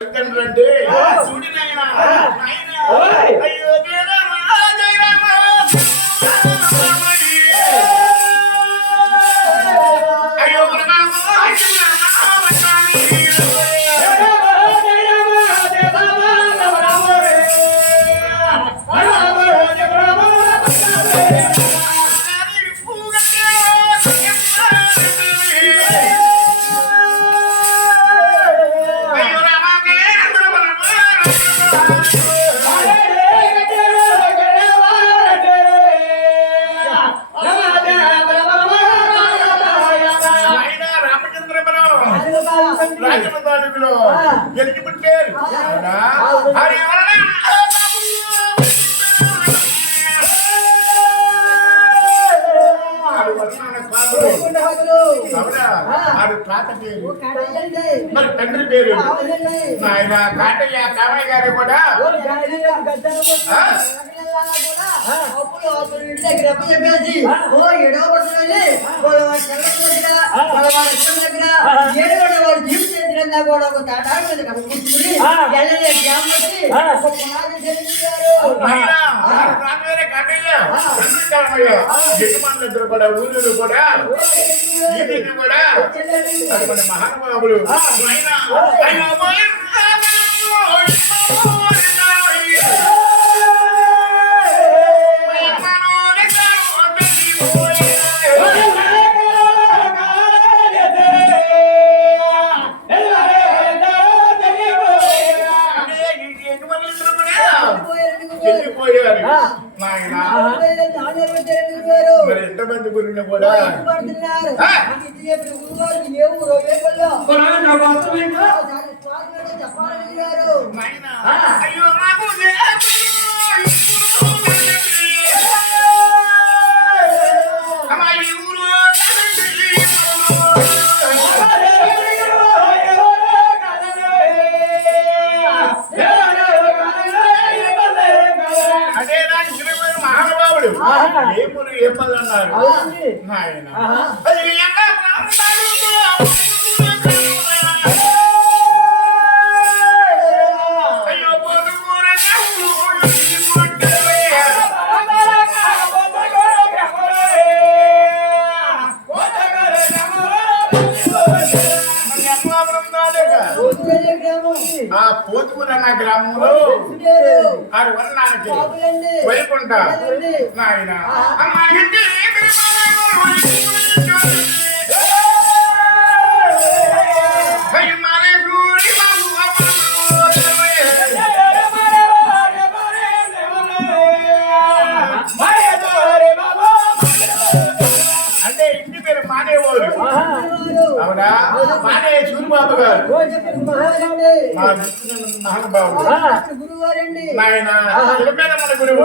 అంటే చూడి నాయన అయ్యో జయ రామ జయ రామ అయ్యో రామ రాజమండ్రిలో గెలిచి పుట్టారు తాత పేరు మరి తండ్రి పేరు ఆయన కాటయ్య కామయ్య గారు కూడా ఇద్దరు కూడా ఊరు కూడా ఇది కూడా మన మహానుభావులు మరి ఎంతమంది గురువులు కూడా అయ్యో ఏములు ఏమన్నారు నాయన ఆ పోతుమూరు అన్న గ్రామంలో ఆరు వర్ణానికి వైకుంఠ నాయన అంటే ఇంటి పేరు మానేవాడు అవునా మానే సూరిబాబు గారు మా మహానుభావుడు నాయన మన గురువు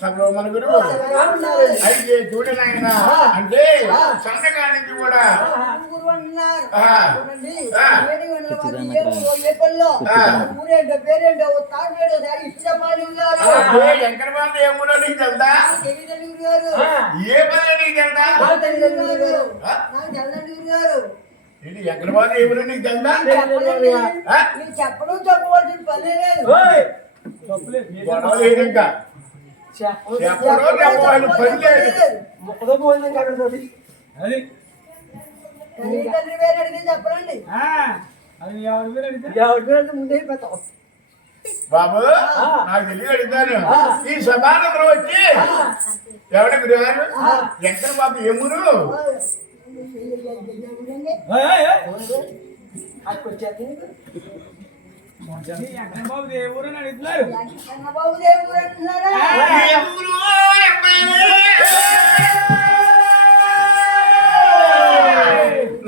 సభలో మన గురువు అయితే చూడు నాయన అంటే సంతగా నుంచి కూడా వెంకటబాబు ఏమూరో నీకు తెలుదా ఏ పని నీకు తెలుదా ఇది వెంకటబాబు ఏమూరో నీకు తెలుదా చెప్పడం చెప్పవలసిన పని లేదు గొడవ లేదు ఇంకా చెప్పడం చెప్పవలసిన పని లేదు తండ్రి వేరే అడిగితే చెప్పరండి ముందే పెడతాం బాబు నాకు తెలియ అడుగుతాను ఈ సమానంలో వచ్చి ఎవరికి రారు వెంకట బాబు ఏమురు బాబు దేవుడు అని అడుగుతున్నారు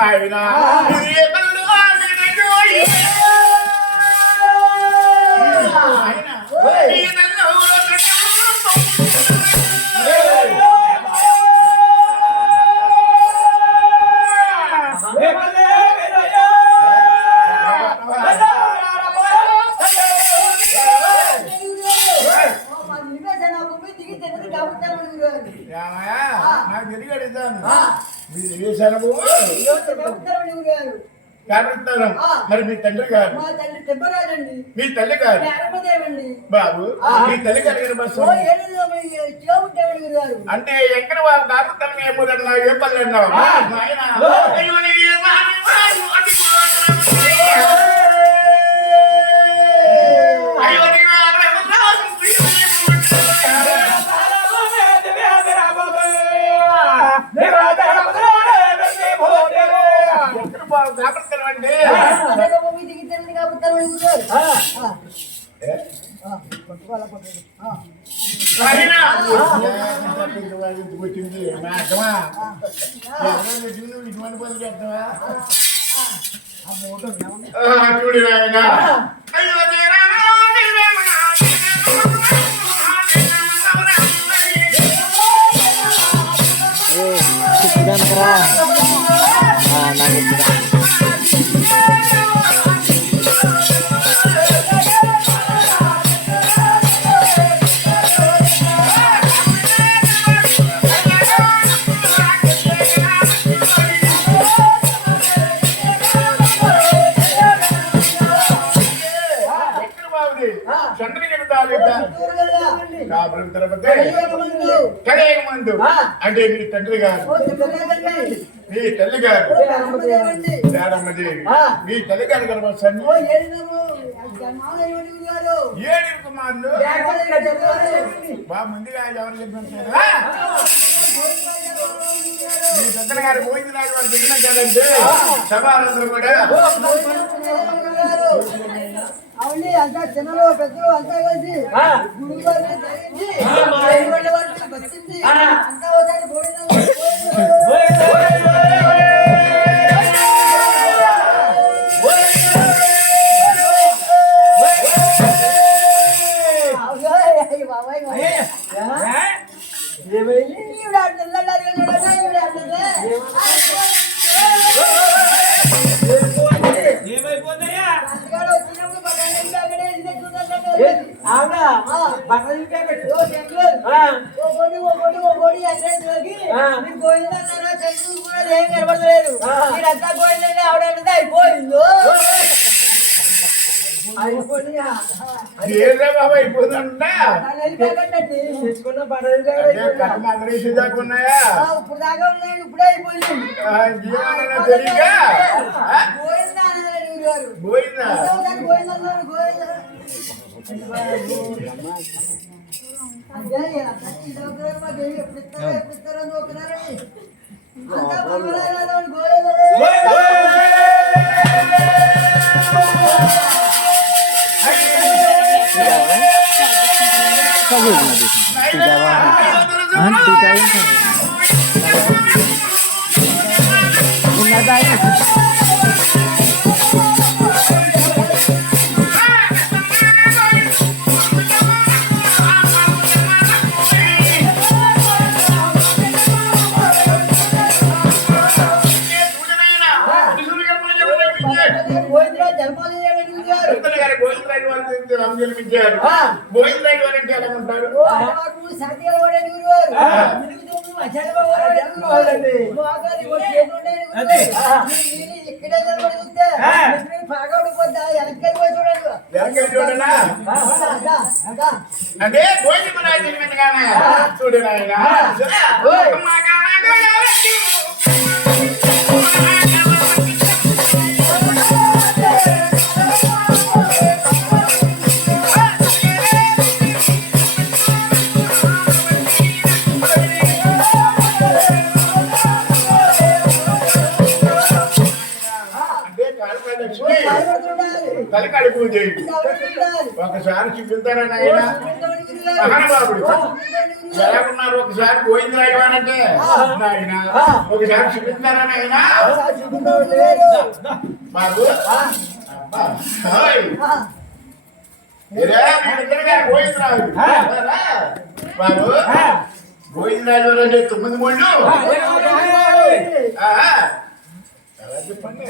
ఆయన నాకు తెలియ అడుగుతాను మీరు ఏ శనము కాబట్టి మరి మీ తండ్రి గారు మా తల్లి తిమ్మరాజండి. మీ తల్లి గారు పేరమ్మదేవండి. బాబు మీ తల్లి కలిగిన బస్సు ఓ ఏడులో చెవు దేవుడి గారు. అంటే ఎక్కడ వారు నాకు తల్లి ఏమోదన్నా ఏ పని అన్నావు నాయన అంటే అలాగే భూమి దిగి తెలియదు కాబట్టి తల్లి గురుగారు. వచ్చింది మాటమా ఇటువంటి పనులు చేస్తావా చూడు ఆయన మందు అంటే మీ తండ్రి గారు మీ తల్లి గారు శారమ్మదేవి మీ తల్లి గారు కనబడి ఏడు కుమారులు బాగా ముందుగా ఎవరు చెప్పారు మీ పెద్దల గారు భోజనాలు వాళ్ళు దిగిన కదండి సభాలందరూ కూడా అవును అంతా చిన్నలో పెద్దలు అంతా కలిసి గురువు గారిని ధరించి వచ్చింది అంతా ఒకసారి కనబడలేదు మీరంతా పోయిందండి ఆవిడ అయిపోయిందో అయిపోతుందా ఉన్నాయా ఇప్పుడు దాకా ఉన్నాయండి ఇప్పుడే అయిపోయింది తెలియక పోయిందా గెలిపించారు గోవిందరాజు వారు అంటే ఎలా ఉంటారు అంటే గోవిందరాజు చూడు నాయన తలకాడి పూజ చేయండి ఒకసారి చూపిస్తారని ఆయన మహానుభావుడు ఎలా ఉన్నారు ఒకసారి గోవిందరాజు అంటే ఆయన ఒకసారి చూపిస్తారని ఆయన బాబు గోవిందరాజు బాబు గోవిందరాజు అంటే 9 మూళ్ళు చెప్పండి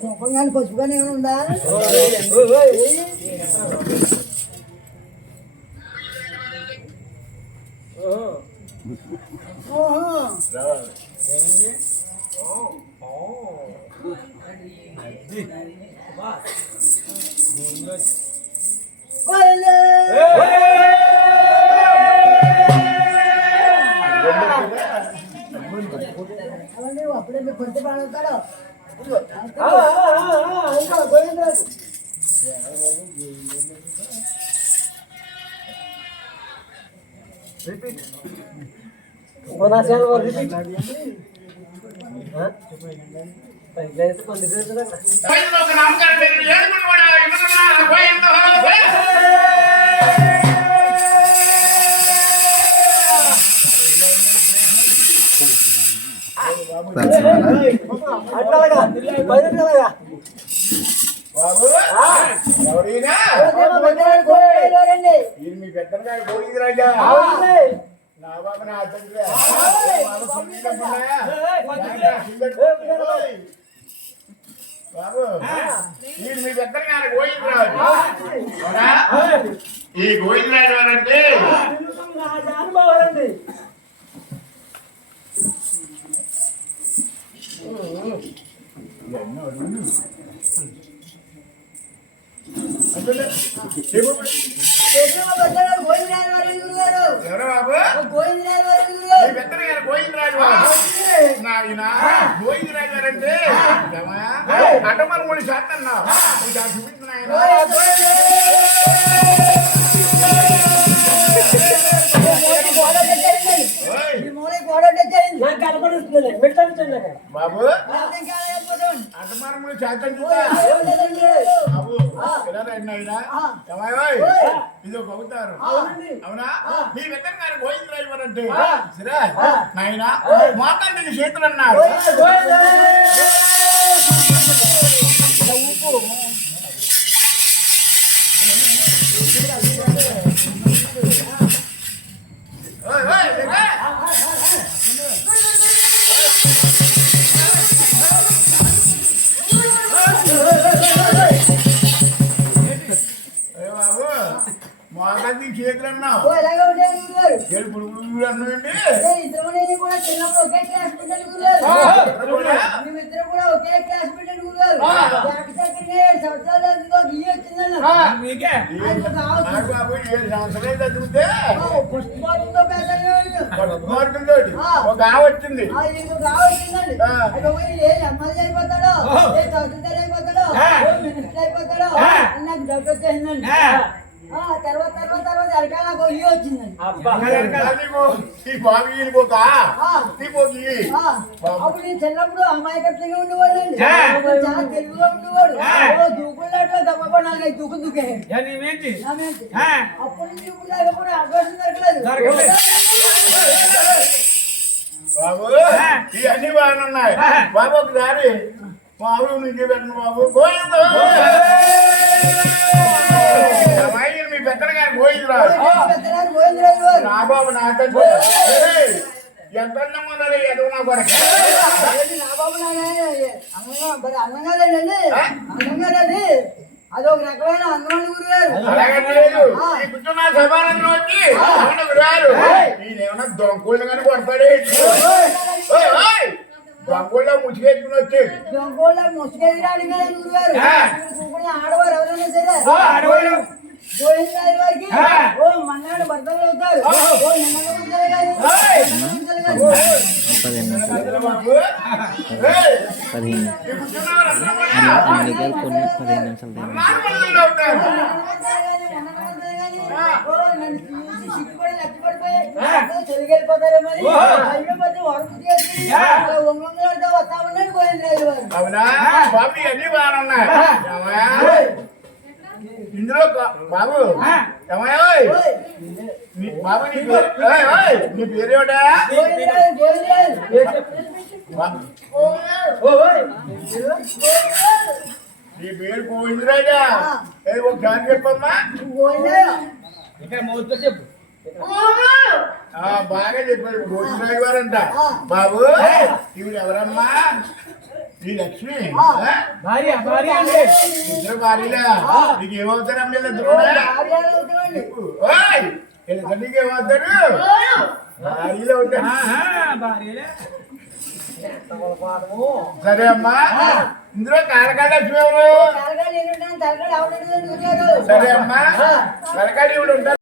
కోపంగాని పసుపుగానే ఉందా అప్పుడే కొంచెం బాగుంటాడు ఒక నామకరణ పేరు ఏడుకున్నాడా ఎన్నుకున్నా పోయిందో బాబు ఎవరైనా ఇది మీ పెద్దగా పోయింది రాజా నా బాబు నా తండ్రి బాబు ఇది మీ పెద్దగా గోవిందరాజు ఈ గోవిందరాజు అంటే ఎవరు బాబు పెద్దగా గోవిందరాజు నాయన గోవిందరాజు గారంటే అటమరుమూడి శాతన్నా చూపించిన ఆయన బాబు అటమరుమూడి శాతం బాబు ఇది ఒక అవుతారు అవునా మీ వెంకట గారు గోవిందరాజు అంటే సరే నాయన మాట్లాడి చేతులు అన్నారు బాబు చేతులు అన్నావు అన్నాండి మేమిద్దరు కూడా ఒకే క్లాస్ పెట్టండి గురుగారు బాబు 7 సంవత్సరాలు చదివితే ఫస్ట్ మార్కులతో ఒక ఆవ వచ్చింది ఎమ్మెల్యే అయిపోతాడో తహసీల్దార్ అయిపోతాడో మినిస్టర్ అయిపోతాడో నాకు డౌట్ వచ్చేసిందండి తర్వాత అరకాల నాకు ఇల్లు వచ్చిందండి అప్పుడు నేను చిన్నప్పుడు అమాయకత్వంగా ఉండేవాళ్ళండి చాలా తెలుగుగా ఉండేవాడు దూకులాట్లో దమ్మకుండా 4 దూకులు దూకేయండి అప్పుడు నుంచి ఇప్పుడు దాకా కూడా అవకాశం దొరకలేదు బాబు ఇవన్నీ బాగానే ఉన్నాయి బాబు ఒకసారి బాబు నుంచి పెట్టండి బాబు గోవిందు మీ పెద్దలు గారు గోవిందరాజు నా బాబు నా తండ్రి ఎంత ఉన్నది ఎదుగు నా కొరకు నా బాబు అన్నంగాదండి అన్నంగాదండి అదొక రకమైన అందమైన గురుగారు కూర్చున్న సమానంలో వచ్చి గురుగారు నేనేమన్నా దొంగలు కానీ కొడతాడు దొంగలో ముసుగేసుకుని వచ్చి దొంగలో ముసుగేసి గురుగారు ఆడవారు ఎవరైనా సరే గోవిందరాజు వారికి ఓ మన్నాడు భర్తలు అవుతారు ఓ అవునా బాబు అన్ని బాగున్నాయి ఇందులో బాబు బాబు నీ పేరేమిటా నీ పేరు గోవిందరాజా ఒకసారి చెప్పమ్మా బాగా చెప్పారు గోవిందరాజు గారంట బాబు ఈవిడ ఎవరమ్మా శ్రీ లక్ష్మి ఇద్దరు భార్యలే నీకు ఏమవుతారమ్మా ఇద్దరు నీకేమవుతారు భార్యలు అవుతారు సరే అమ్మా ఇందులో కాలకాడ లక్ష్మి ఎవరు తలకాడు నేను ఉంటాను తలకాడు ఆవిడ ఉంటారు సరే అమ్మా కాలకాడ ఇవిడు ఉంటారు